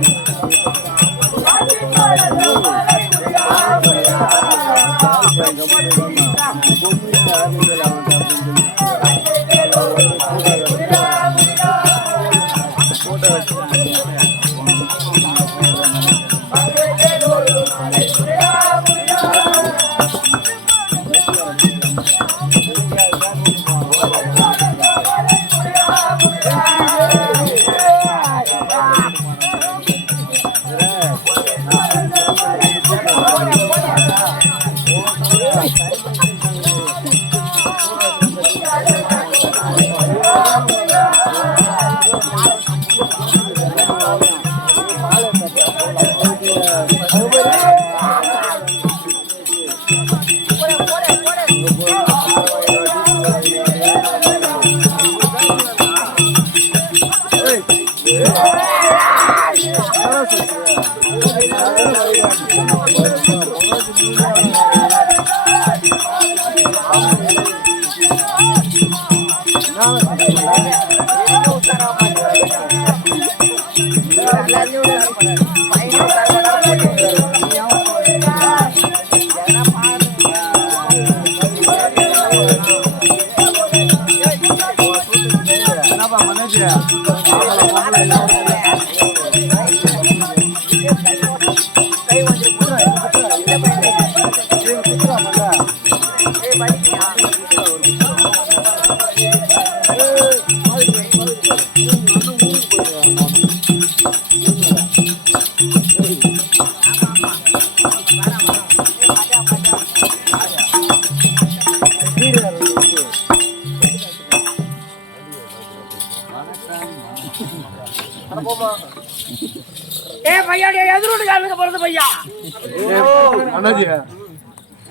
Thank you.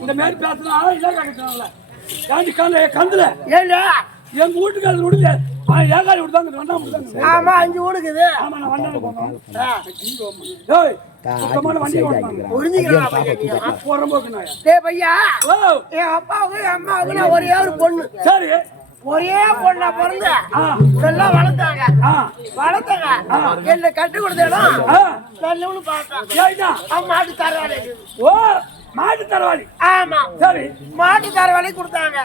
இந்த மாதிரி பேசுனா கந்துல ஏங்க எங்க வீட்டுக்கு அது விடுங்க ஏகாரி விடுதாங்க. ஆமா 5 வீடுக்குது. ஆமா நான் வந்தாங்க போனோம். ஏய் சுத்தமான வண்டி ஓட்டணும் புரிஞ்சுக்கிறேன் போறம்போக்கு நான். டேய் பையா என் அப்பாவுக்கு அம்மாவுக்கு நான் ஒரே ஒரு பொண்ணு. சரி ஒரே பொண்ணா பிறந்த எல்லாம் வளர்த்தாங்க என்ன கட்டி கொடுத்தேன் நல்லவனு பார்த்தேன் மாட்டு தரவாளி. ஓ மாட்டு தரவாளி. ஆமா சரி மாட்டு தரவாளி கொடுத்தாங்க.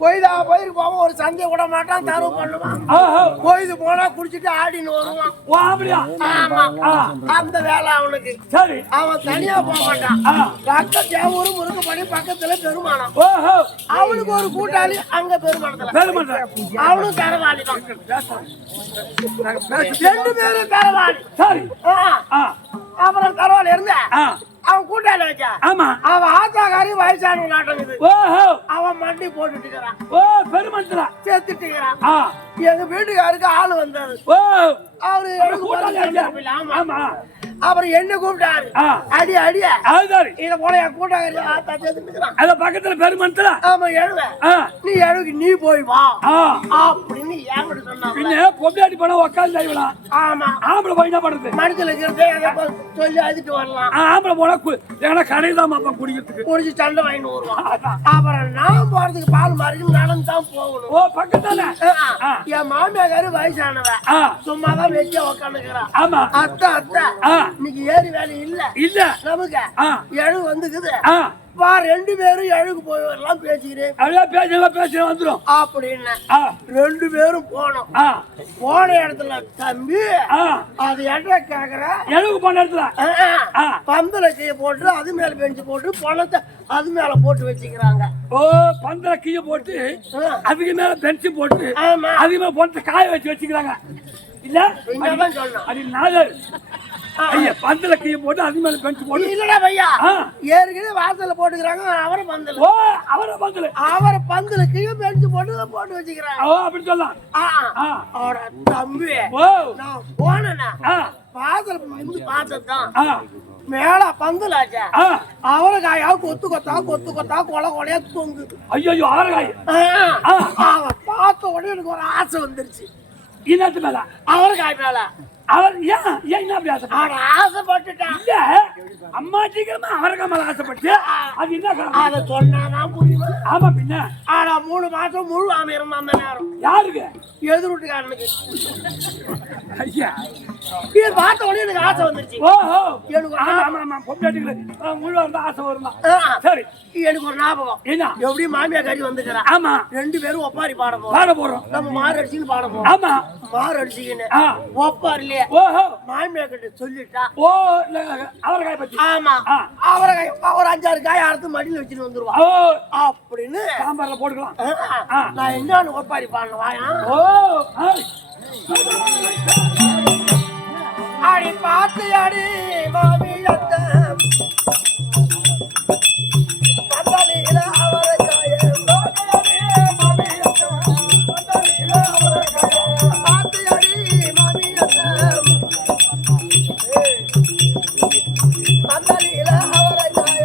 போயிருக்கு போவோம் ஒரு சந்தை விட மாட்டான் தரவு பண்ணுவான். போயிது போனா குடிச்சிட்டு ஆடின்னு வருவான். ஆமா அந்த வேலை அவனுக்கு. சரி அவன் தனியா போக மாட்டான். பக்கத்து ஊரு முருங்கப்படி பக்கத்துல பெருமானம். அவனுக்கு ஒரு கூட்டாளி அங்க பெருமானத்துல அவனும் தரவாளி தான். 2 பேரும் தரவாளி. சரி அப்புறம் தரவாளி இருந்த அவன் கூட்டாளி வச்சா. ஆமா அவன் ஆத்தாக்காரி வயசான நாட்டங்குது. அவன் மண்டி போட்டுட்டு இருக்கிறான். பெருமத்துல சேர்த்துட்டுக்கிறான். எங்க வீட்டுக்காருக்கு ஆளு வந்தாரு. அவரு அப்புறம் என்ன கூப்பிட்டாரு அடி அடிய இத போல என் கூட்டாளி ஆத்தா சேர்த்துட்டு பக்கத்துல பெருமத்துல. ஆமா எழுவ நீ எழுக்கு நீ போய் வா அப்படின்னு என்கிட்ட சொன்னாங்க. பொம்பாடி போனா உட்காந்து செய்யலாம். ஆமா ஆம்பளை போய் என்ன பண்றது மனசுல இருக்கிறதே சொல்லி அழுதுட்டு வரலாம். ஆம்பளை போனா கடையில் தான் மாப்பா குடிக்கிறதுக்கு குடிச்சு சண்டை வாங்கிட்டு வருவான். அப்புறம் நான் போறதுக்கு பால் மாறிக்கு நடந்து தான் போகணும். ஓ பக்கத்தான என் மாமியாரு வயசானவன் சும்மாதான் வெட்டியா உக்காந்துக்கிறான். ஆமா அத்தை இன்னைக்கு ஏறி வேலை இல்ல நமக்கு எழு வந்துக்குது. 2 பேரும் எழுக்கு போய் வரலாம் பேசிக்கிறேன் பேசி வந்துடும் அப்படின்னு 2 பேரும் போனோம். போன இடத்துல தம்பி அது என்ன கேக்குற எழுக்கு போன இடத்துல பந்தல கீழே போட்டு அது மேல பெஞ்சு போட்டு பணத்தை அது மேல போட்டு வச்சுக்கிறாங்க. ஓ பந்தல கீழே போட்டு அதுக்கு மேல பெஞ்சு போட்டு அது மேல போட்டு காய வச்சு வச்சுக்கிறாங்க. இல்ல சொல்லணும் அது நாலு பந்தல கீழே போட்டு அது மேல பெஞ்சு போட்டு இல்லடா பையா ஏற்கனவே வாசல்ல போட்டுக்கிறாங்க. அவரை பந்தல அவரை பந்தல கீழே பெஞ்சு போட்டு போட்டு வச்சுக்கிறாங்க. அப்படி சொல்லலாம் தம்பி நான் போனேன்னா வாசல் பார்த்ததான் மேல பந்தலாச்சா அவரைக்காயா கொத்து கொத்தா கொலை கொலையா தொங்குது. ஐயோ அவரைக்காய் பார்த்த உடனே எனக்கு ஒரு ஆசை வந்துருச்சு. இன்னத்து மேல அவரைக்காய் மேல அவர் என்ன ஆசைப்பட்டுட்டான். இல்ல அம்மா சீக்கிரமா அவரைக்காய் மேல ஆசைப்பட்டு அது என்ன அதை சொன்னாதான் புரியுமா? ஆமா பின்ன 3 மாசம் முழு ஆமை இருந்தா அந்த நேரம் யாருக்கு எதிர்விட்டுக்காரனுக்கு. ஐயா இது பார்த்த உடனே எனக்கு ஆசை வந்துருச்சு. முழு ஆசை வருமா? சரி எனக்கு ஒரு ஞாபகம் என்ன எப்படி மாமியா கறி வந்துக்கிறேன். ஆமா 2 பேரும் ஒப்பாரி பாட போறோம். நம்ம மாறு அடிச்சுன்னு பாட போறோம். ஆமா மாறு அடிச்சுக்கின்னு ஒப்பாரி இல்லையே மாமியா கிட்ட சொல்லிட்டா அவரைக்காய் பத்தி. ஆமா அவரைக்காய் ஒரு 5-6 காய் அறுத்து மடியில் வச்சுட்டு வந்துருவா அப்படின்னு சாம்பார்ல போட்டுக்கலாம். நான் என்னன்னு ஒப்பாரி பாடணும் வாயா. அடி பார்த்து அடி மாமியத்த பந்தலில அவரைக்காய பார்த்து அடி மாமியத்த பந்தலில அவரைக்காய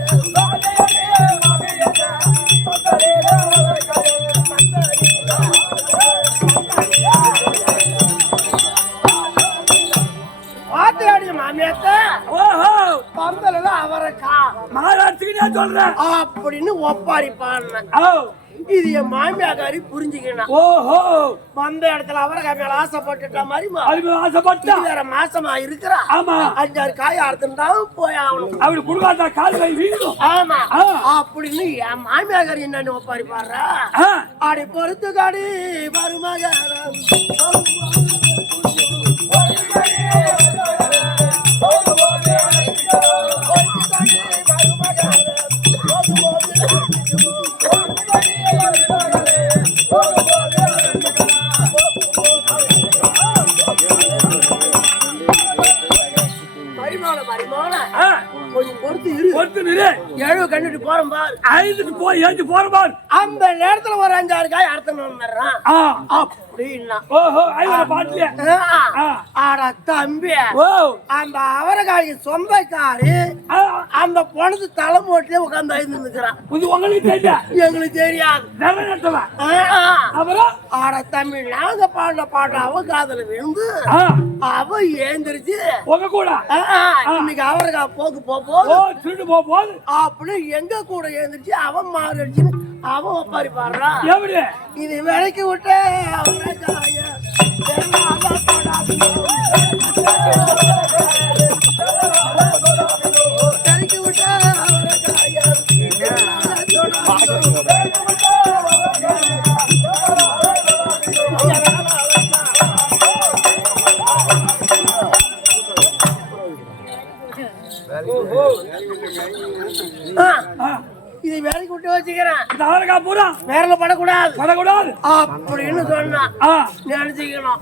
பந்தல அவரைக்கா மகாராஷ்டிரா சொல்றேன் அப்படின்னு ஒப்பாரி பாடினேன். இது என் மாமியாக்காரி புரிஞ்சுக்கணும். வந்த இடத்துல அவரைக்காய் மேல ஆசைப்பட்டுட்ட மாதிரி ஆசைப்பட்டு வேற மாசமா இருக்கிறா. 5-6 காய் அறுத்துட்டாலும் போய் ஆகணும். அப்படி குடுக்காட்டா கால் கை வீணும். ஆமா அப்படின்னு என் மாமியாக்காரி என்னன்னு ஒப்பாரி பாடுறா. அடி பொறுத்து காடி மருமகாரம் எழுவு கண்டுட்டு போறோம் பார். 5க்கு போய் 7 போறோம் பார். அந்த நேரத்துல ஒரு 5-6 காய் அறுத்தணும் அப்படின்னா பாட்டில ஆடா தம்பி அந்த அவரைக்காய்க்கு சொந்தக்காரி அந்த பொணத்து தலை போட்டுல உட்காந்து ஐந்து நிக்கிறான். உங்களுக்கு தெரியா? எங்களுக்கு தெரியாது. ஆட தம்பி நாங்க பாடின பாட்டு அவ காதல விழுந்து அவ ஏந்திரிச்சு உங்க கூட இன்னைக்கு அவரைக்காய் போக்கு போகுது அப்படின்னு எங்க கூட ஏந்திரிச்சு அவன் மாறு அடிச்சுன்னு அவன் ஒப்பாரி பாடுறான். இது விலைக்கு விட்டு அவரைக்காய விலைக்கு விட்டு அவரைக்காய இதை வேலைக்கு விட்டு வச்சுக்கிறேன். வேறல படக்கூடாது அப்படின்னு சொன்னா நினைச்சுக்கணும்.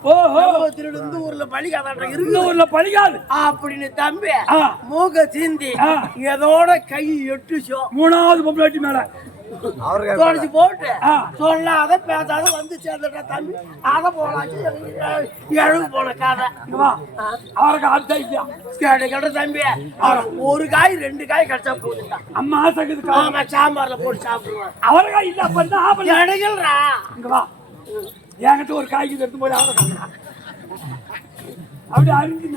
இந்த ஊர்ல பழிக்காத இருக்கு, ஊர்ல பழிக்காது அப்படின்னு தம்பி மூக்க சீந்தி ஏதோட கை 8 3வது பொம்பளாட்டி மேல தொடச்சு போட்டு சொல்லாத பேசாத வந்து சேர்ந்துட்டா தம்பி. அதை போலாச்சு எழுவு போன கதை அவருக்கு கேட்ட தம்பி. ஒரு காய் 2 காய் கிடைச்சா போதுட்டான். அம்மா ஆமா சாம்பார்ல போட்டு சாப்பிடுவான். அவரைக்காய் இல்ல பண்ணா இடைகள்ரா இங்க வா. என்கிட்ட ஒரு காய்க்கு எடுத்து போய் அவரைக்காய் அப்படி அரிஞ்சு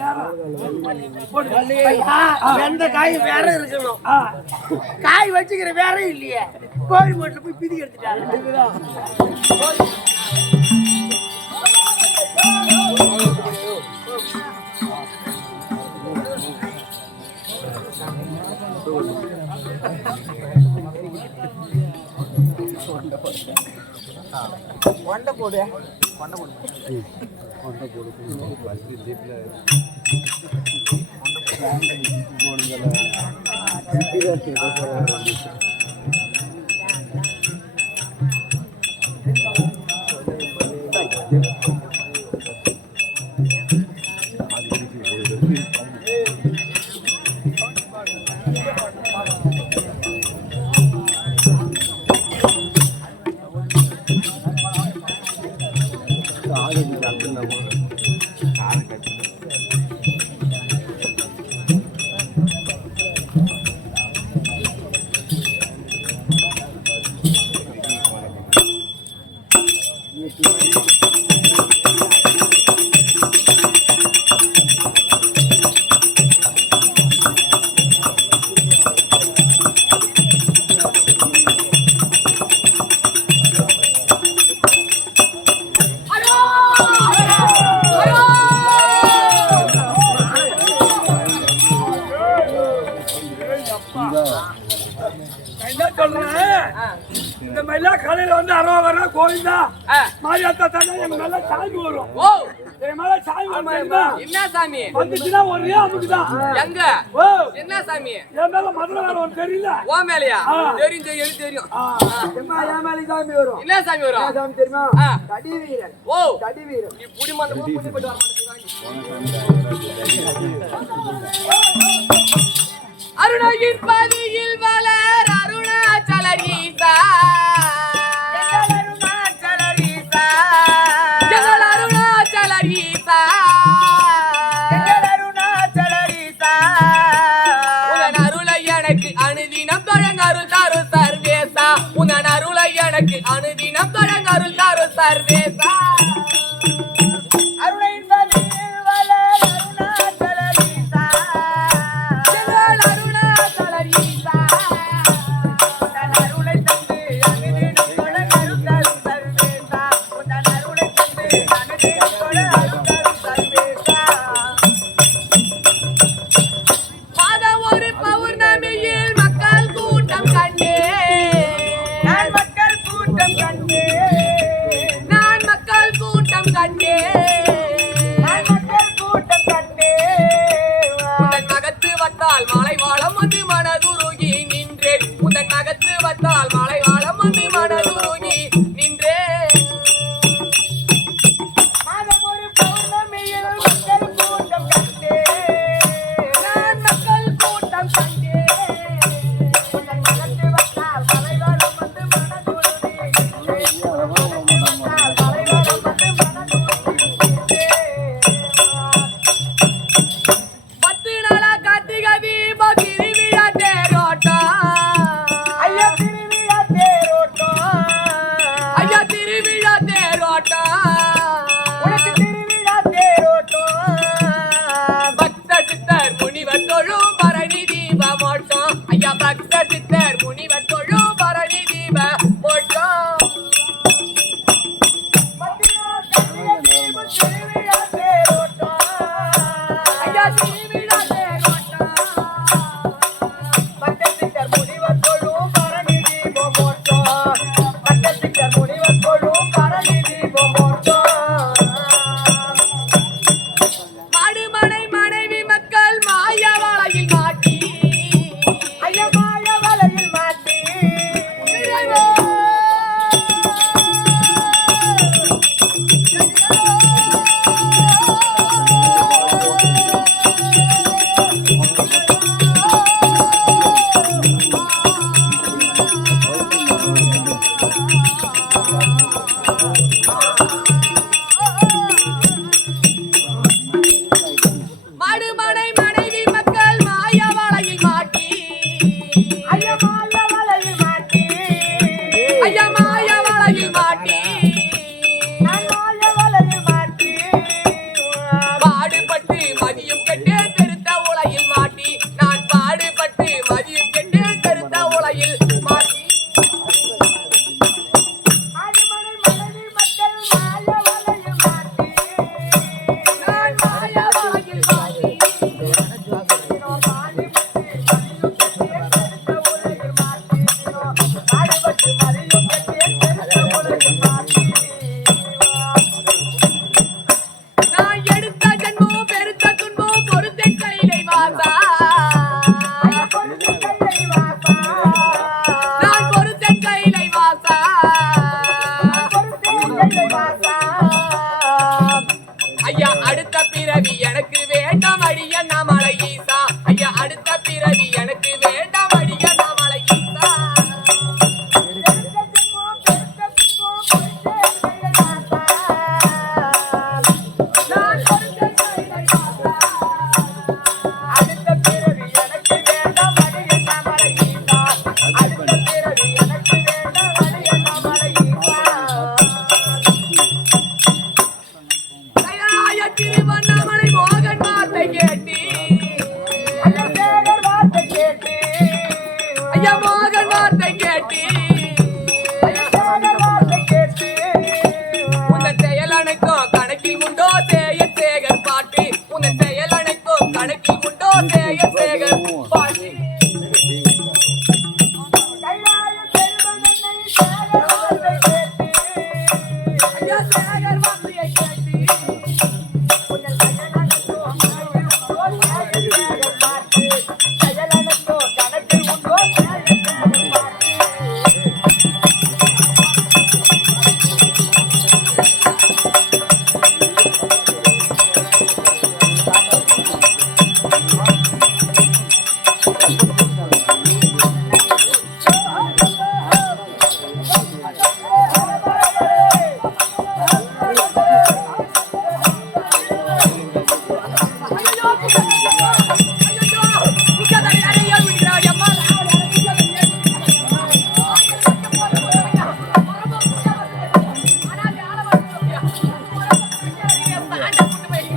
எந்த காய் வேற இருக்கணும். காய் வச்சுக்கிற வேற இல்லையே. கோழி மட்டும் போய் பிதி எடுத்துட்டாங்க. கொண்ட போடு எங்க மேல சாமி வரும். ஓ எங்க மேல சாமி வரும் தெரியுமா? என்ன சாமி வந்துச்சுன்னா ஒரே அமுக்குதான். எங்க ஓ என்ன சாமி என் மேல மதுரை வேற ஒன்று தெரியல. ஓ மேலையா தெரியும் தெரியும் எனக்கு தெரியும் என் மேல சாமி வரும். என்ன சாமி வரும் என்ன சாமி தெரியுமா? ஆ. தடி வீரன். ஓ தடி வீரன். நீ புடி மண்ணு கூட புடி போட்டு வர மாட்டேங்கிறாங்க அருணகிரி பதியில் வளர் அருணாச்சலரீசா அருணாச்சலரீசா அருணாச்சலரீசா அருணாச்சலரீசா உன் அருளை எனக்கு அனுதினம் தொடங்கருள் தாரு சர்வேசா உன் அருளை எனக்கு அனுதினம் தொடங்கருள் தாரு சர்வேசா மலை வாழம் வந்து மனதுருகி நின்றேன் உந்தன் நகத்து வந்தால் மலை வாழம் வந்து மனதுருகி நின்றேன் நான் மக்கள் கூட்டம் கண்டேன் உந்தன் நகத்து வந்தால் மலை வாழம் வந்து மனதுருகி நின்றேன் ஐயா அடுத்த பிறவி எனக்கு வேண்டாம் அடிய நாமலை ஈசா ஐயா அடுத்த பிறவி எனக்கு வேண்டாம் அடிய நாமலை ஈசா திருவண்ணாமலை மோகன் வார்த்தை கேட்டி ஐயா மோகன் வார்த்தை கேட்டி உன் செயல் அனைத்தும் கணக்கில் உண்டோ சேய சேகர் பாட்டு உன் செயல் அனைத்தும் கணக்கில் உண்டோ சேய சேகர் பாட்டு ஐயா சேகர்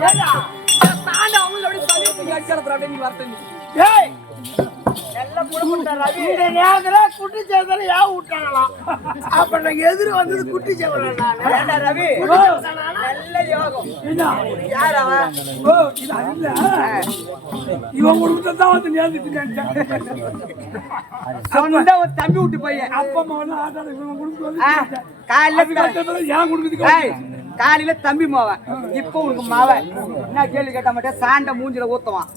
சாண்ட அவங்களோட சமயத்துக்கு அடிச்சறதுற அப்படியே நீ வரது ஏய் எல்லாம் குடும்பம்டா ரவி இந்த நேரத்துல குட்டி சேவல யா விட்டாங்களாம் அப்ப நான் எதிர வந்தது குட்டி சேவல நான் ஏண்டா ரவி நல்ல யோகம் யார் அவன் ஓ இது இல்ல இவன் குடும்பத்தை தான் வந்து நேர்ந்துட்டு சொந்த ஒரு தம்பி விட்டு பையன் அப்பா அம்மா வந்து ஆட்டாட இவன் குடும்பத்து வந்து காலையில ஏன் குடும்பத்துக்கு காலையில தம்பி மாவன் இப்ப உனக்கு மாவன் என்ன கேள்வி கேட்ட மாட்டேன் சாண்ட மூஞ்சில ஊத்துவான்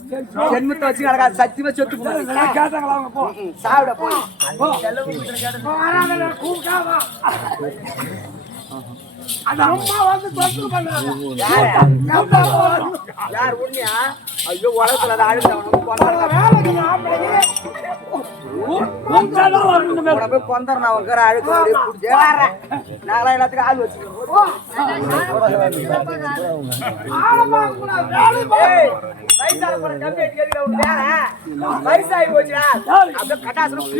ஜென்மத்தை வச்சு நடக்காது சத்தியமா செத்து போவாங்க கேட்டாங்களா அவங்க போ சாப்பிட போய் வராதடா கூப்பிட்டாவா அந்த அம்மா வந்து தொட்டு பண்றாங்க யார் உண்மையா ஐயோ உலகத்துல அதை அழுத்தவனுக்கு வேலைக்கு ஆம்பளைங்க போய் கொந்தரன் அவங்க அழுக்க நாங்களாம் எல்லாத்துக்கும் ஆள் வச்சுக்கிறோம் வயசாகி போச்சுடா கட்டாசனம்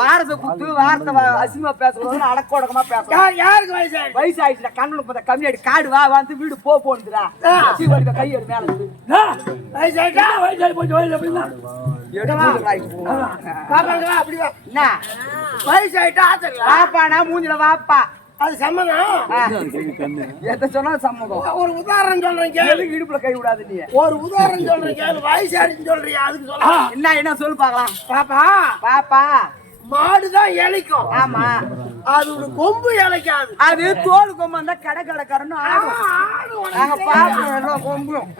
வாரத்தை குத்து வார்த்தை அசிங்கமா பேசுறோம் அடக்கோடக்கமா பேசுறோம் யாருக்கு வயசு ஆயிடுச்சுடா கண்ணு பார்த்தா கம்மியாடி காடு வா வந்து வீடு போந்துடா கையெடு மேல வயசாயிட்டா வயசாகி போச்சு வயசு அப்படின்னா அப்படி வா என்ன வயசாயிட்டா ஆச்சரியம் வாப்பானா மூஞ்சில வாப்பா அது சம்மதம் எதை சொன்னாலும் சம்மதம் ஒரு உதாரணம் சொல்றேன் கேளு எதுக்கு இடுப்புல கை விடாது நீ ஒரு உதாரணம் சொல்றேன் கேளு வயசாடின்னு சொல்றியா அதுக்கு சொல்ல என்ன சொல்லு பாக்கலாம் பாப்பா பாப்பா மாடுதான் இழைக்கும் ஆமா அது ஒரு கொம்பு இழைக்காது அது தோல் கொம்பு வந்தா கடை கடைக்காரன்னு ஆடும் நாங்க பாப்போம் கொம்பும்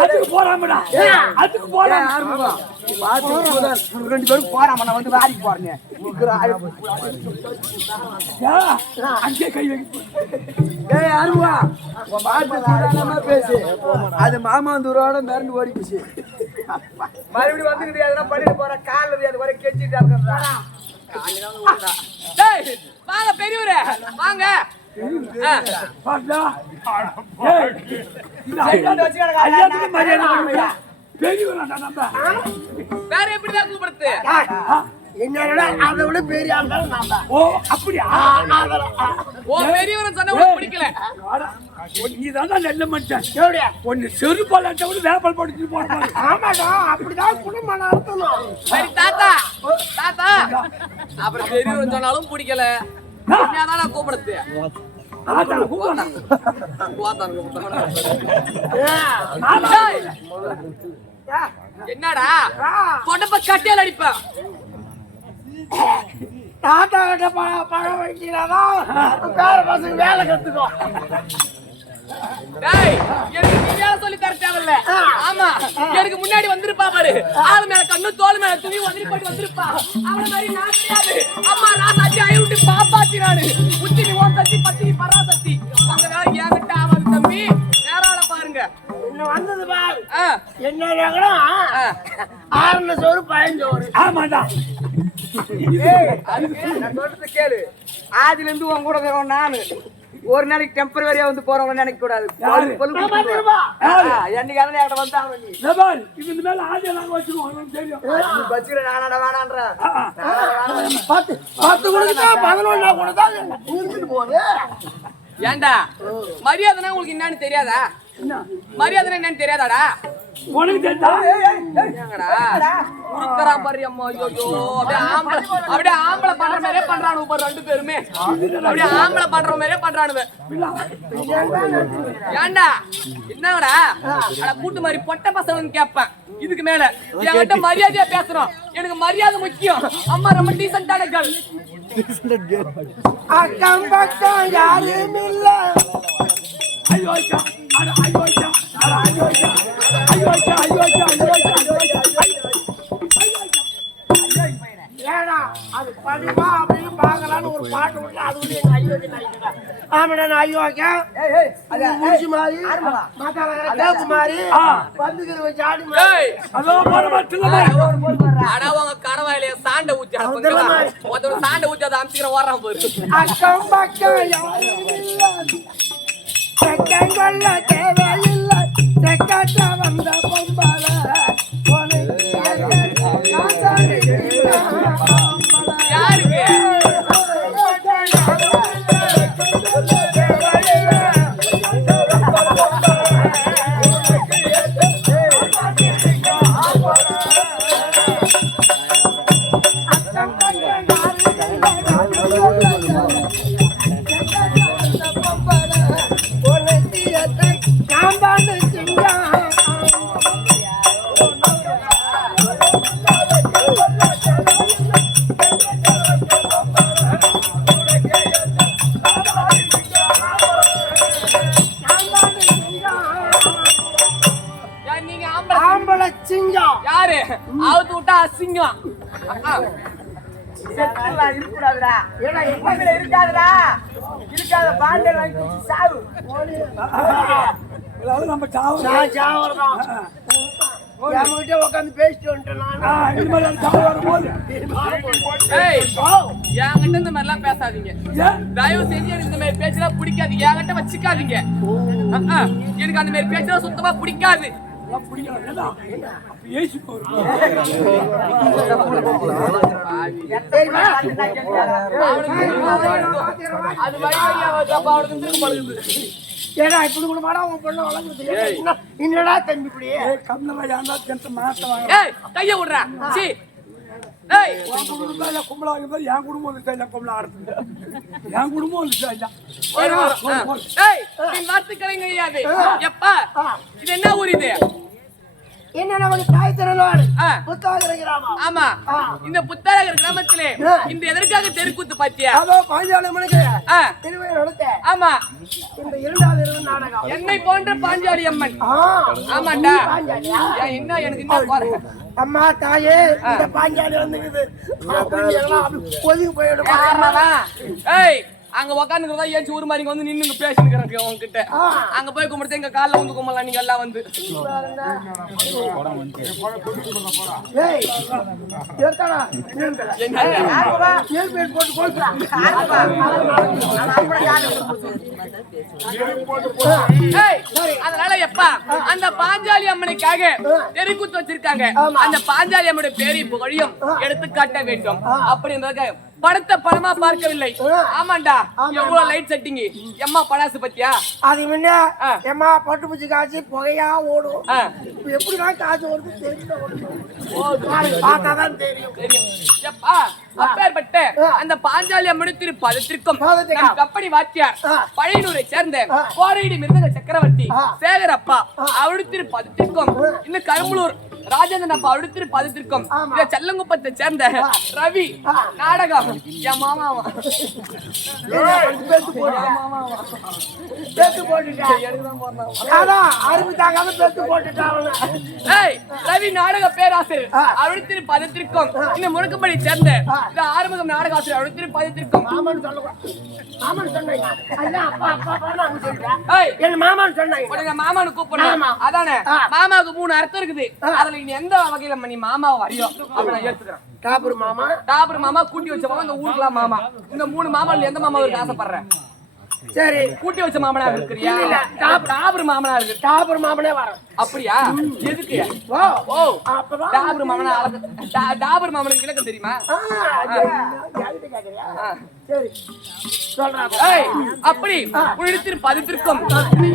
அதுக்கு போறாமடா அதுக்கு போறாம ரெண்டு பேரும் போறாம நான் வந்து வாரிக்கு போறேன் அங்கே கை வைக்க அருவா பேசு அது மாமாந்தூரோட மிரண்டு ஓடி போச்சு மறுபடியும் வந்துக்கிட்டு அதெல்லாம் பண்ணிட்டு போற காலில் அது வரை கெச்சிட்டு வாங்க பெரியவரே வாங்க வேற எப்படிதான் கூப்பிடுறது என்னடா அதை விட பெரிய ஆள் நான் தான். ஓ அப்படியா ஓ பெரியவரை சொன்ன உனக்கு பிடிக்கல நீதான் நெல்ல மனுஷன் எப்படியா ஒன்னு செருப்பால கூட வேப்பல் படிச்சு போறாங்க ஆமாடா அப்படிதான் குடும்பம் நடத்தணும் சரி தாத்தா தாத்தா அப்புறம் பெரியவரை சொன்னாலும் பிடிக்கல உண்மையாதான் நான் கூப்பிடுறது என்னடா கொடப்ப கட்டியால் அடிப்பேன் தாத்தா கிட்ட பழம் வைக்கிறாதான் பேர பசங்க வேலை கத்துக்கோ டேய் எனக்கு நீ வேலை சொல்லி தர தேவையில்ல ஆமா எனக்கு முன்னாடி வந்திருப்பா பாரு ஆளு மேல கண்ணு தோல் மேல துணி உதறி போட்டு வந்திருப்பா அவன மாதிரி நான் கிடையாது அம்மா நான் சத்தி ஐவிட்டு பாப்பாத்தினானு உச்சி நீ ஓன் சத்தி பத்தி பராசக்தி அங்க வேற ஏங்கிட்ட ஆவாது தம்பி நேரால பாருங்க இன்னும் வந்தது பாரு என்ன ஆறுன சோறு பயஞ்சோறு ஆமாடா நான் சொல்றது கேளு ஆதில இருந்து உன் கூட வரணும் நானு ஒரு நாளைக்கு டெம்பரவரியா வந்து போறவங்க நினைக்க கூடாது என்னைக்காவது என்கிட்ட வந்தாங்க நீ இந்த மேல ஆஜர் நாங்க வச்சிருவோம் தெரியும் பச்சுல நானாட வேணான்ற 10 கொடுத்தா 11 கொடுத்தா இருந்துட்டு போகுது ஏண்டா மரியாதைனா உங்களுக்கு என்னன்னு தெரியாதா மரியாதை என்னன்னு தெரியாதாடா உனக்கு தெரியா உருத்தரா பாரு அம்மா ஐயோ அப்படியே ஆம்பளை பண்ற மாதிரியே பண்றானு பாரு ரெண்டு பேருமே அப்படியே ஆம்பளை பண்ற மாதிரியே பண்றானுவ ஏண்டா என்னங்கடா அட கூட்டு மாதிரி பொட்ட பசங்கன்னு கேட்பேன் இதுக்கு மேல என்கிட்ட மரியாதையா பேசுறோம் எனக்கு மரியாதை முக்கியம் அம்மா ரொம்ப டீசென்டான கேர்ள் அக்கம் பக்கம் யாரும் இல்ல ஐயோ அட ஐயோ அட ஐயோ ஏடா அது படிப்பா அப்படின்னு பாக்கலான்னு ஒரு பாட்டு விட்டு அது வந்து எங்க ஐயோ ஆமாடா நான் ஐயோக்கா முடிச்சு மாதிரி கேப்பு மாதிரி வந்துக்கிற வச்சு ஆடி அடவங்க கடவாயிலே சாண்டை ஊத்தி ஒருத்தர் சாண்டை ஊத்தி அதை அமிச்சுக்கிற ஓடுறான் போயிரு அக்கம் பக்கம் செக்கங்கொள்ள தேவையில்லை செக்காட்ட வந்த பொம்பளை யாருக்கு நீங்க ஆம்பளை சிங்கம் யாரு அவுத்து விட்டா அசிங்கம் செத்துலாம் இருக்கக்கூடாதுடா. ஏன்னா எப்பவுமே இருக்காதுடா. இருக்காத பாண்டே வாங்கி குடிச்சு சாவு. அதாவது நம்ம சாவு சாவறதான் என்கிட்ட உட்காந்து பேசிட்டு வந்துட்டேன் நான். இனிமேல் அந்த சாவு வரும்போது ஏய் என்கிட்ட இந்த மாதிரி எல்லாம் பேசாதீங்க ஏன்? தயவு செஞ்சு எனக்கு இந்த மாதிரி பேச்செல்லாம் பிடிக்காது என்கிட்ட வச்சுக்காதீங்க எனக்கு அந்த மாதிரி பேச்செல்லாம் சுத்தமா பிடிக்காது எல்லாம் பிடிக்கல. ஏன்னா, அப்ப ஏசுக்கு ஒரு அது வழி வழியா வருது அப்ப அவனுக்கு திரும்ப பழகுது ஏடா இப்படி கூட மாடா உன் பொண்ணு வளர்க்குறது என்னடா தம்பி இப்படி கம்மியா ஏன்னா சென்ட் மாத்த வாங்க ஏய் கைய விடுறா சீ ஏய் கும்பலா இருந்தா என் குடும்பம் வந்து சரியா கும்பலா ஆடுறது என் குடும்பம் வந்து சரியா ஏய் நீ வார்த்தைக்கலைங்க ஐயாது எப்பா இது என்ன ஊர் இது என்ன நமக்கு தாய் திறனாடு ஆ. புத்தாகிற கிராமம் ஆமா இந்த புத்தகர் கிராமத்திலே இந்த எதற்காக தெருக்கூத்து பாத்தியா அதோ பாஞ்சாலி மணிக்கு ஆ, திருவையை நடத்த ஆமா இந்த இரண்டாவது இரவு நாடகம் என்னை போன்ற பாஞ்சாலி அம்மன் ஆ, ஆமாண்டா பாஞ்சாலியா ஏன் என்ன எனக்கு என்ன பாரு அம்மா தாயே இந்த பாஞ்சாலி வந்துக்குது அப்படின்னு எல்லாம் அப்படி ஒதுங்கி போயிடும் ஆமாவா ஏய் அங்க உக்காந்துக்கிறதா ஏன் ஊர் மாதிரி இங்க வந்து நின்னு பேசினுக்கிறேன் உங்ககிட்ட அங்க போய் கும்பிடுறது எங்க கால்ல வந்து கும்பலாம் நீங்க எல்லாம் வந்து ஏய் ஏத்தாடா ஏன் பேர் போட்டு போடுறா ஏய், அதனால எப்பா அந்த பாஞ்சாலி அம்மனுக்காக தெருக்கூத்து வச்சிருக்காங்க அந்த பாஞ்சாலி அம்மனுடைய பேரை புகழையும் எடுத்து காட்ட வேண்டும் அப்படின்றதுக்காக படத்தை படமா பார்க்கவில்லை ஆமாண்டா எவ்வளவு லைட் செட்டிங் எம்மா படாசு பத்தியா அது முன்ன ஏமா பட்டு பூச்சி காய்ச்சி புகையா ஓடும் ஆ, எப்படிதான் காய்ச்சி வருது தெரியல பார்த்தாதான் தெரியும் எப்பா அப்பேற்பட்ட அந்த பாஞ்சாலி அம்மனு திருப்பதத்திற்கும் நம் கப்படி வாத்தியார் பழையனூரை சேர்ந்த கோரையடி மிருதங்க சக்கரவர்த்தி சேகரப்பா அவருடைய திருப்பதத்திற்கும் இந்த கரும்பலூர் ராஜேந்திரன் அப்பா அவருடைய திருப்பதத்திற்கும் இந்த செல்லங்குப்பத்தை சேர்ந்த ரவி நாடகம் என் மாமாவா பேத்து போட்டுட்டேன் அருமை தாங்காம பேத்து போட்டுட்டான் ஏய் ரவி நாடக பேராசிரியர் அவருடைய திருப்பதத்திற்கும் இந்த முழுக்கப்படி சேர்ந்த இந்த ஆறுமுகம் நாடக ஆசிரியர் அவருடைய திருப்பதத்திற்கும் மாமன் சொல்லக்கூடாது மாமன் சொன்னாங்க அதான் அப்பா அப்பா அப்பான்னு அவங்க சொல்றேன் ஏய் என் மாமன் சொன்னாங்க உடனே மாமானு கூப்பிடணும் அதானே மாமாவுக்கு 3 அர்த்தம் இருக்குது அதுல நீ எந்த வகையில நீ மாமாவை வரையோ அப்ப நான் ஏத்துக்கிறேன் டாபர் மாமா டாபர் மாமா கூட்டி வச்ச மாமா இந்த ஊருக்குலாம் மாமா இந்த 3 மாமால எந்த மாமா இருக்கு ஆசைப்படுறேன் சரி கூட்டி வச்ச மாமனா இருக்கிறியா டாபர் மாமனா இருக்கு டாபர் மாமனே வரோம் அப்படியா எதுக்கு ஓ ஓ அப்பதான் டாபர் மாமனா டாபர் மாமனுக்கு விளக்கம் தெரியுமா சரி சொல்றாங்க ஏய் அப்படி உன்னிடத்தில் பதித்திருக்கும்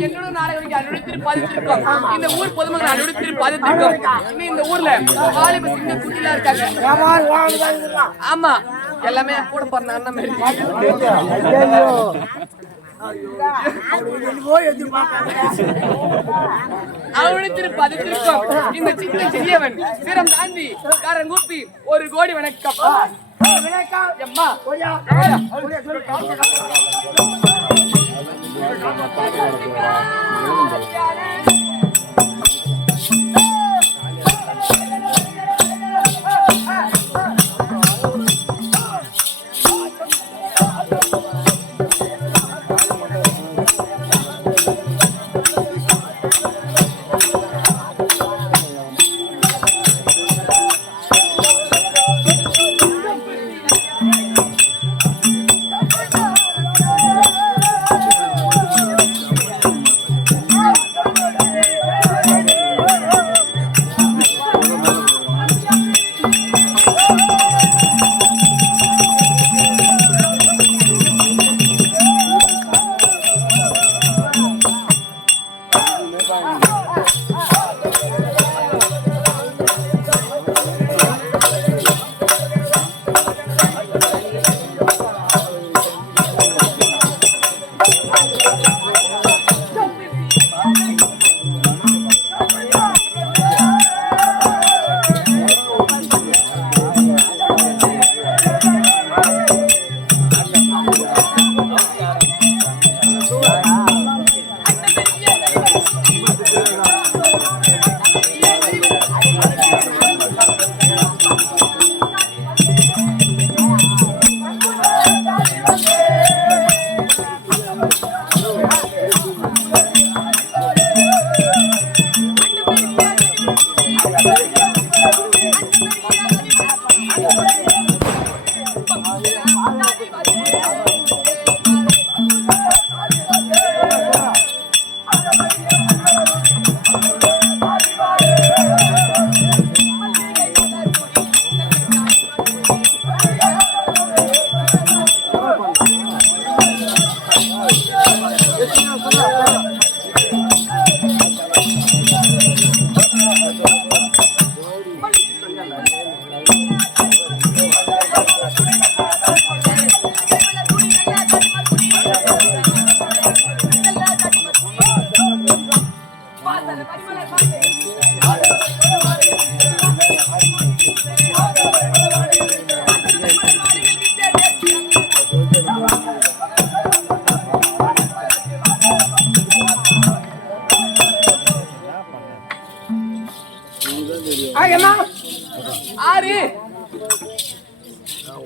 என்னோட நாடகம் அனுடித்தில் பதித்திருக்கும் இந்த ஊர் பொதுமக்கள் அனுடித்தில் பதித்திருக்கும் இன்னும் இந்த ஊர்ல வாலிப சிங்க குட்டிலா இருக்காங்க வியாபாரம் வாங்குதான் இதெல்லாம் ஆமா எல்லாமே என் கூட பிறந்த அண்ணன் மாதிரி அவனுக்கு பதித்திருக்கும் இந்த சின்ன சிறியவன் சிரம் தாண்டி காரன் கூப்பி 1 கோடி வணக்கம் எம்மா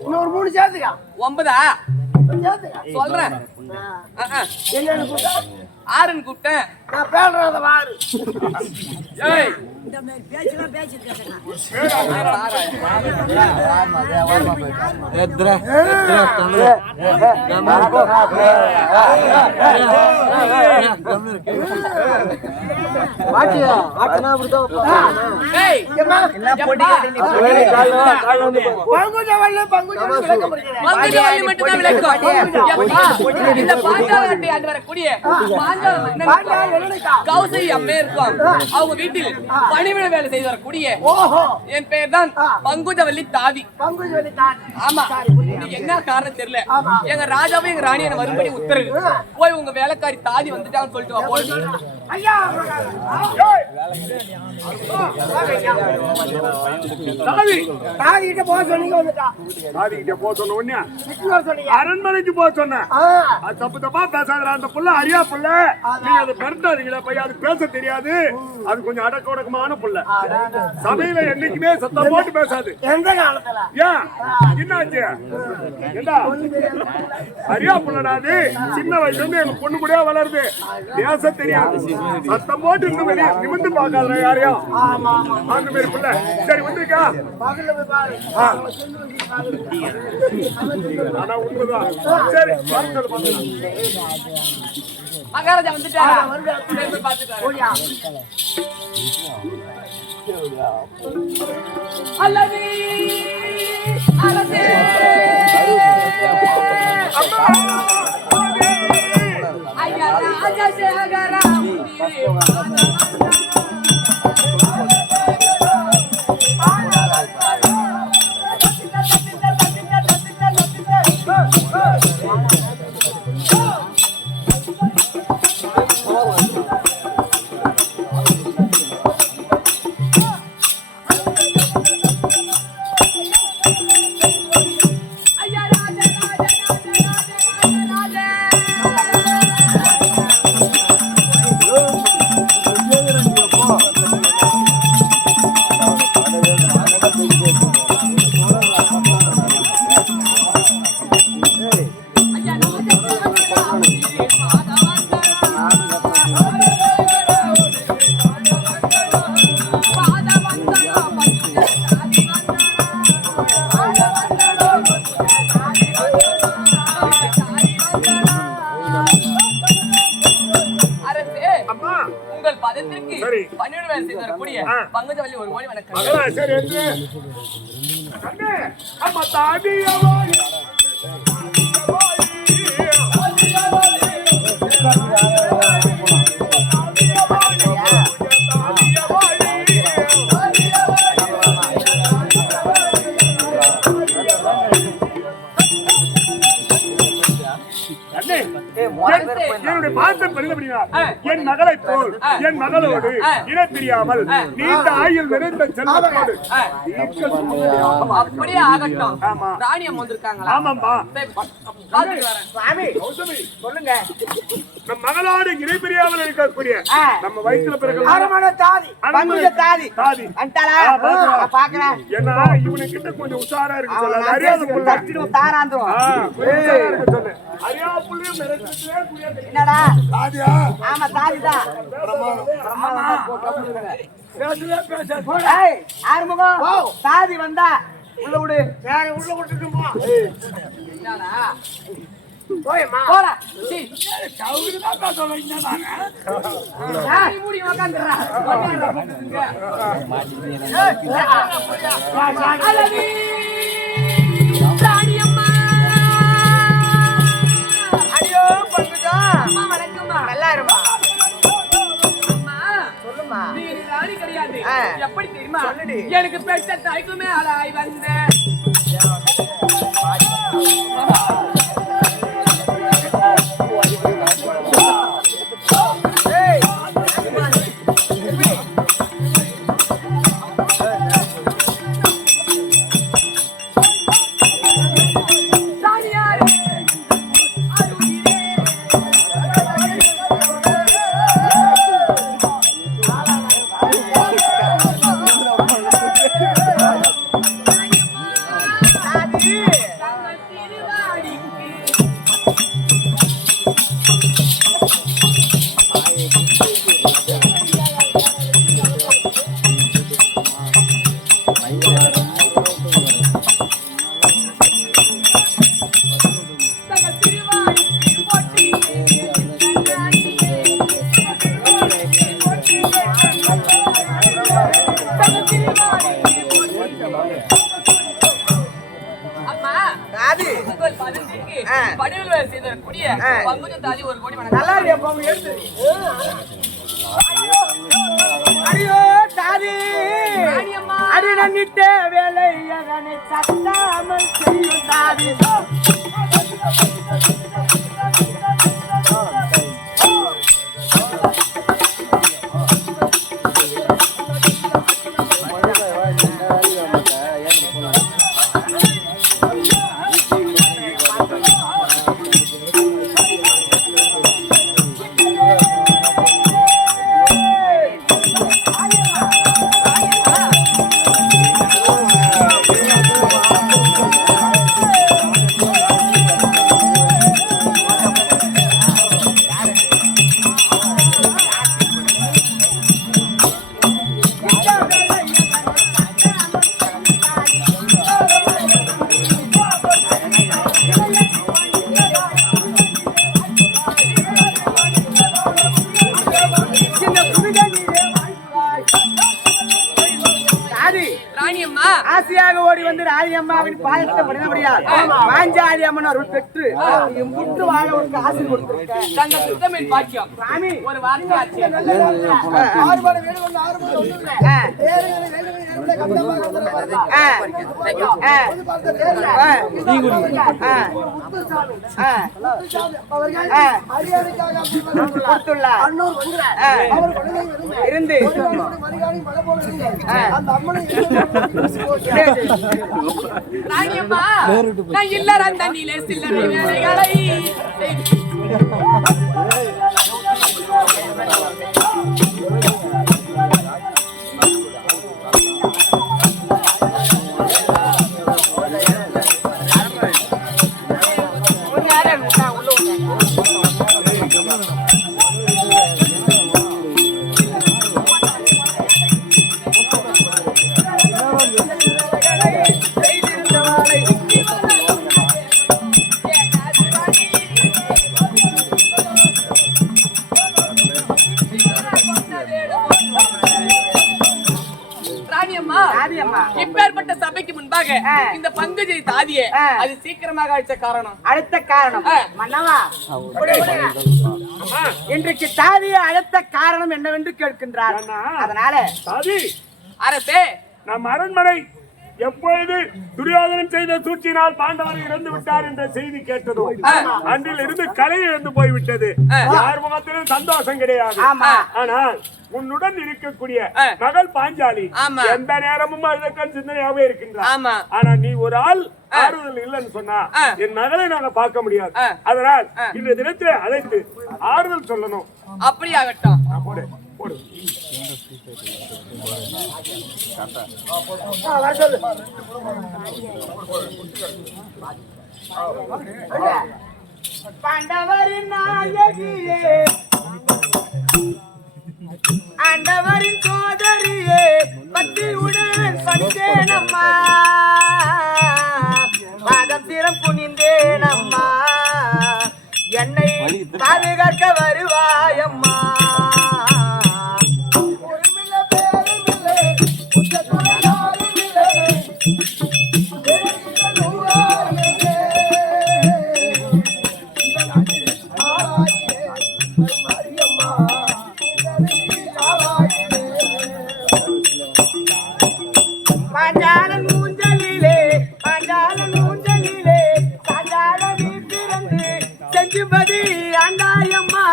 இன்னொரு 3 சேர்த்துக்கா 9 சேர்த்துக்கா சொல்றேன். என்னன்னு கூப்பிட்டா 6ன்னு கூப்பிட்டேன். நான் பேடுறத வாரு ஏய் ஏய் பங்குஜவல்லி விளக்கம் இருக்கிறேன். மங்குஜவல்லி மட்டும் தான் விளக்கம். இந்த பாஞ்சாலகட்டை ஆண்டு வரக்கூடிய பாஞ்சால மன்னன் பாண்டாள் என்னடா? கௌசை அம்மே இருக்கும். அவங்க வீட்டில் பணிவிட வேலை செய்து வரக்கூடிய ஓஹோ என் பெயர் தான் பங்குஜவல்லி தாதி. பங்குஜவல்லி தான். ஆமா, நீங்க என்ன காரணம் தெரியல. எங்க ராஜாவும் எங்க ராணி என்ன வரும்படி உத்தரவு. போய் உங்க வேலைக்காரி தாதி வந்துட்டான்னு சொல்லிட்டு வா போடு. ஐயா தாதி தாதி கிட்ட போக சொன்னீங்க வந்துட்டா. தாதி கிட்ட போக சொன்ன உடனே நிச்சயமா சொன்னீங்க. அரண்மனைக்கு போக சொன்னேன். ஆ, அது தப்பு தப்பா பேசாதடா, அந்த புள்ள அரியா புள்ள, நீ அதை பெருட்டாதீங்களா பையா, அது பேச தெரியாது, அது கொஞ்சம் அடக்க உடக்கமான புள்ள, சபையில என்னைக்குமே சத்தம் போட்டு பேசாது. எந்த காலத்துல ஏன் என்னாச்சு? ஏண்டா அரியா புள்ளடா, அது சின்ன வயசுல இருந்து எங்க பொண்ணு கூட வளருது, பேச தெரியாது, சத்தம் போட்டு நிமிந்து பார்க்காத யாரையும், ஆமா ஆமா அந்த மாதிரி புள்ள. சரி வந்திருக்கா? பகல்ல போய் பாரு. ஆனா உண்மைதான். சரி வாருங்கள், பார்க்கலாம். மகாராஜா வந்துட்டாரா? போய் பார்த்துட்டாரு. ஓடியா. அல்லது அரசே ஐயா ராஜா சேகரா பங்குஜவல்லி ஒரு கோடி வணக்கம். சரி அம்மா தாடியவா என்னுடைய பார்த்த என் மகளை போல் என் மகளோடு இன தெரியாமல் நீண்ட ஆயுள் நிறைந்த செல்வத்தோடு அப்படியே ஆகட்டும். ராணியம் வந்திருக்காங்களா? ஆமாம்பா. சொல்லுங்க. நம் மகளோடு இணை தெரியாமல் இருக்கக்கூடிய நம்ம வயிற்றுல பிறகு தாதி தாதி தாதி பாக்குறேன். ஏன்னா இவனை கிட்ட கொஞ்சம் உஷாரா இருக்கு சொல்ல, அறியாத புள்ள தாராந்தோம். சொல்லு, அறியாத புள்ளையும் என்னடா தாதியா? ஆமா தாதிதான். ஆறுமுகம் தாதி வந்தா உள்ள விடு. உள்ள விட்டுட்டு போயம்மா போற. மூடி உக்காந்துடுறா. ராணியம்மா அடியோ பங்குஜா. அம்மா வணக்கம்மா. நல்லா இருமா. அம்மா சொல்லுமா. நீ ராணி கிடையாது. எப்படி தெரியுமா? எனக்கு பெற்ற தாய்க்குமே ஆளாய் வந்தேன். தாதி முதல் 15க்கு பணிவில் வேலை செய்தக்கூடிய பங்குஜ தாதி 1 கோடி வணக்கம். நல்லா இல்லையா பாவம் எடுத்து அடியோ தாதி அடி நன்னிட்ட வேலை அதனை சட்டாமல் செய்யும் தாதி ஆசையாக ஓடி வந்து ராணியம்மாவின் பாயத்தை படினபடியால் பாஞ்சாலி அம்மன் அருள் பெற்று முட்டு வாழ ஒரு ஆசை கொடுத்திருக்கேன். தங்கள் சுத்தமிழ் பாக்கியம் சாமி ஒரு வார்த்தை ஆச்சு. இருந்து ராணியம்மா நான் இல்லற தண்ணியிலே சில்லறை வேலைகளை இப்பேற்பட்ட சபைக்கு முன்பாக இந்த பங்குஜை தாதியே அது சீக்கிரமாக அழைத்த காரணம் மன்னவா இன்றைக்கு தாதியை அழைத்த காரணம் என்னவென்று கேட்கின்றார். அதனால அரசே நம் அரண்மனை எப்பொழுது துரியோதனன் செய்த சூழ்ச்சியினால் பாண்டவர் இறந்து விட்டார் என்ற செய்தி கேட்டதோ அன்றில் இருந்து கலை இழந்து போய்விட்டது. யார் முகத்திலும் சந்தோஷம் கிடையாது. ஆனால் உன்னுடன் இருக்கக்கூடிய மகள் பாஞ்சாலி எந்த நேரமும் அதற்கான சிந்தனையாவே இருக்கின்றார். ஆனா நீ ஒரு ஆள் ஆறுதல் இல்லைன்னு சொன்னா என் மகளை நாங்க பார்க்க முடியாது. அதனால் இந்த தினத்திலே அழைத்து ஆறுதல் சொல்லணும். அப்படியாகட்டும். போடு போடு. பாண்டவரின் நாயகியே ஆண்டவரின் சோதரியே பக்தியுடன் பணிந்தேனம்மா பாதம் திறம் குனிந்தேனம்மா என்னை பாதுகாக்க வருவாயம்மா. பாஞ்சாலன் மூஞ்சலிலே சாஞ்சால நீ பிறந்து செஞ்சுபதி ஆண்டாயம்மா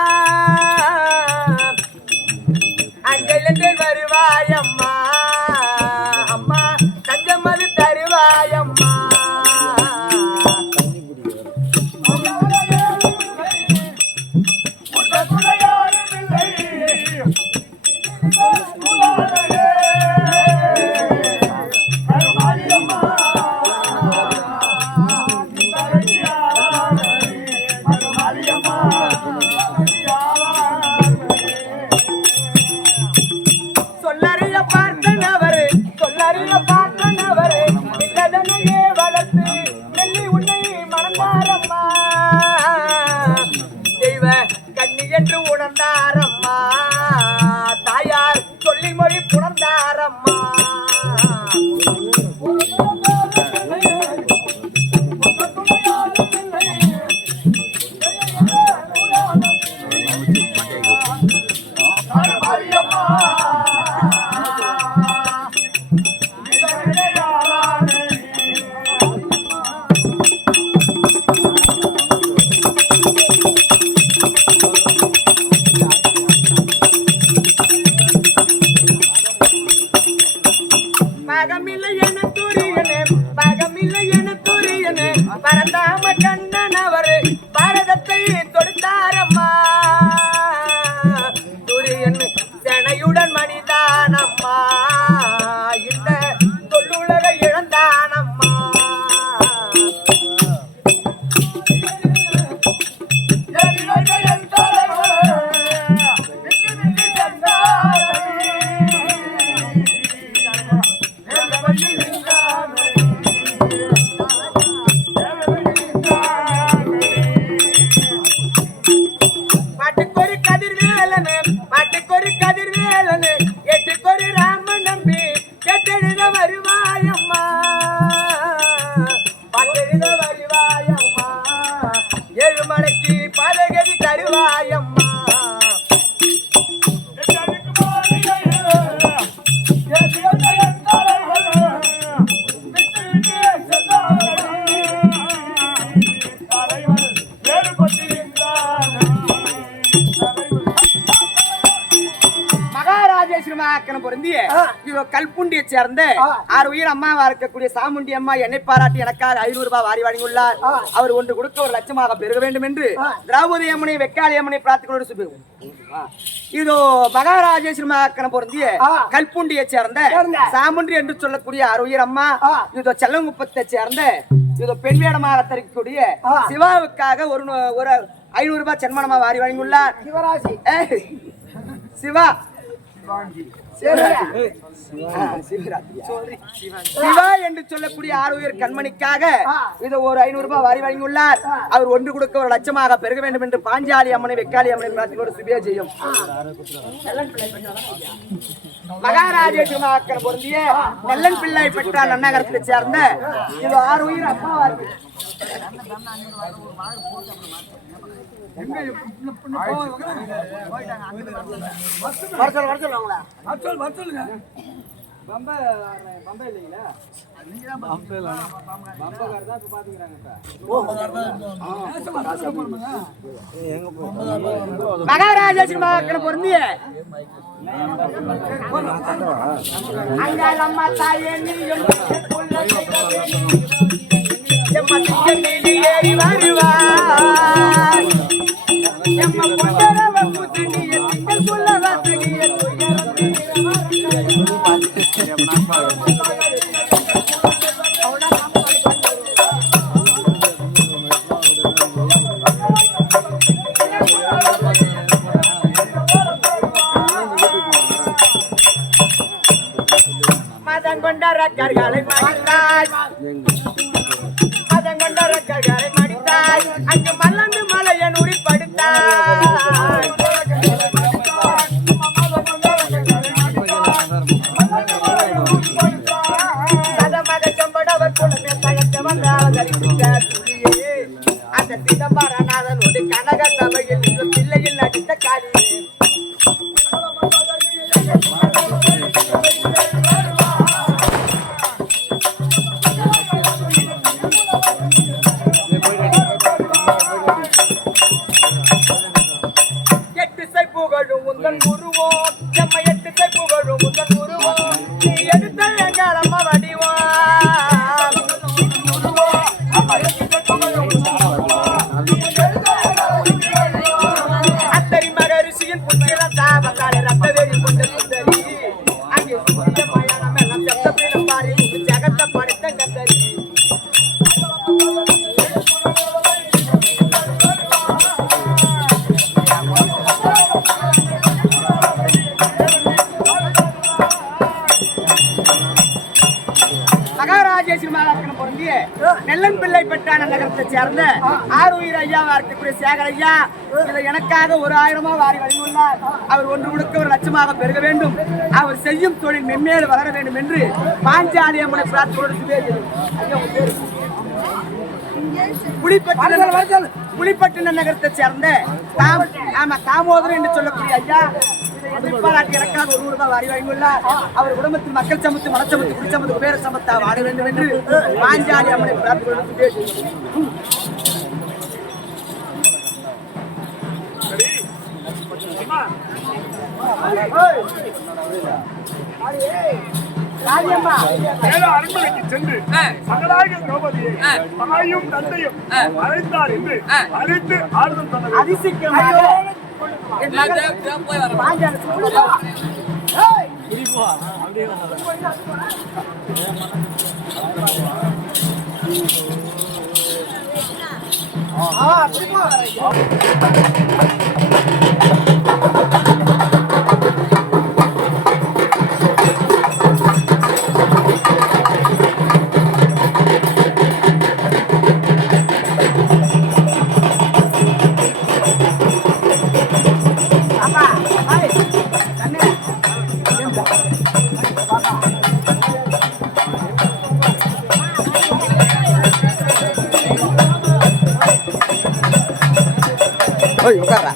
பரந்தாம கண்ணன் அவர் பாரதத்தை தொடுத்தாரம்மா சூரியன் செனையுடன் மணிதானம்மா இந்த தொல்லுலக இழந்தானம்மா பாட்டுக்கொரு கதிர்வேலனு எட்டுக்கொரு ராம நம்பி கெட்டெழுத வருவாயம்மா பாட்டெழுத வருவாயம்மா ஏழுமலைக்கு பாதகதி தருவாயம்மா பொருந்திய கல்புண்டியை சேர்ந்த 6 உயிர் அம்மாவா இருக்கக்கூடிய சாமுண்டி அம்மா என்னை பாராட்டி எனக்காக 500 ரூபாய் வாரி வழங்கியுள்ளார். அவர் ஒன்று கொடுக்க 1 லட்சமாக பெருக வேண்டும் என்று திரௌபதி அம்மனை வெக்காளி அம்மனை பிரார்த்திக்கொண்டு சொல்லுவோம். இதோ மகாராஜேஸ்வரி மகாக்கணம் பொருந்திய கல்புண்டியை சேர்ந்த சாமுண்டி என்று சொல்லக்கூடிய 6 உயிர் அம்மா இதோ செல்லங்குப்பத்தை சேர்ந்த இதோ பெண் வேடமாக தரிக்கக்கூடிய சிவாவுக்காக ஒரு 500 ரூபாய் சன்மானமா வாரி வழங்கியுள்ளார். சிவராசி சிவா சிவா என்று சொல்லக்கூடிய 6 உயிர் கண்மணிக்காக இது ஒரு 500 ரூபாய் வாரி வழங்கியுள்ளார். அவர் ஒன்று கொடுக்க 1 லட்சமாக பெருக வேண்டும் என்று பாஞ்சாலி அம்மனை வெக்காளி அம்மனை பிரார்த்திக்கொண்டு சுபியா செய்யும். மகாராஜேஸ்வரி மகாக்கணம் பொருந்திய நெல்லன் பிள்ளை பெற்றால் நன்னகரத்தை சேர்ந்த இது 6 உயிர் அம்மாவா இருக்கு. மகாராஜேஸ்வரி மகாக்கணம் பொருந்திய அம்மா தாயே ஏறி வருவாய் மதம் கொண்ட ரக்கர்களை மடித்தாய் மதம் கொண்ட ரக்கர்களை மடித்தாய் அங்கு மல்லந்து மலையன் உரி படுத்தாய் சதமக செம்படவர் குலமே பழக்க வந்தால் அந்த சிதம்பரநாதனோடு கனக சபையில் பிள்ளையில் நடித்த காலியே நெல்லன் பிள்ளை பெற்றான நகரத்தை சேர்ந்த 6 உயிர் ஐயாவா இருக்கக்கூடிய சேகர் ஐயா எனக்காக 1000 வாரி வழங்கியுள்ளார். அவர் ஒன்று கொடுக்க 1 லட்சமாக பெருக வேண்டும். அவர் செய்யும் தொழில் மென்மேல் வளர வேண்டும் என்று பாஞ்சாலி அம்மனை பிரார்த்தனை புலிப்பட்டின நகரத்தை சேர்ந்த தாமோதரன் என்று சொல்லக்கூடிய ஐயா எனக்காக 100 ரூபாய் வாரி வழங்கியுள்ளார். அவர் குடும்பத்தில் மக்கள் சமத்து மனச்சமத்து குடிச்சமத்து குபேர சமத்தா வாழ வேண்டும் என்று பாஞ்சாலி அம்மனை பிரார்த்தனை மேல அரண்மனைக்கு சென்று மகளாகிய திரௌபதியை தாயும் தந்தையும் அழைத்தார் என்று அழைத்து ஆறுதல் சொன்னது. போய் வர உட்கார்றா.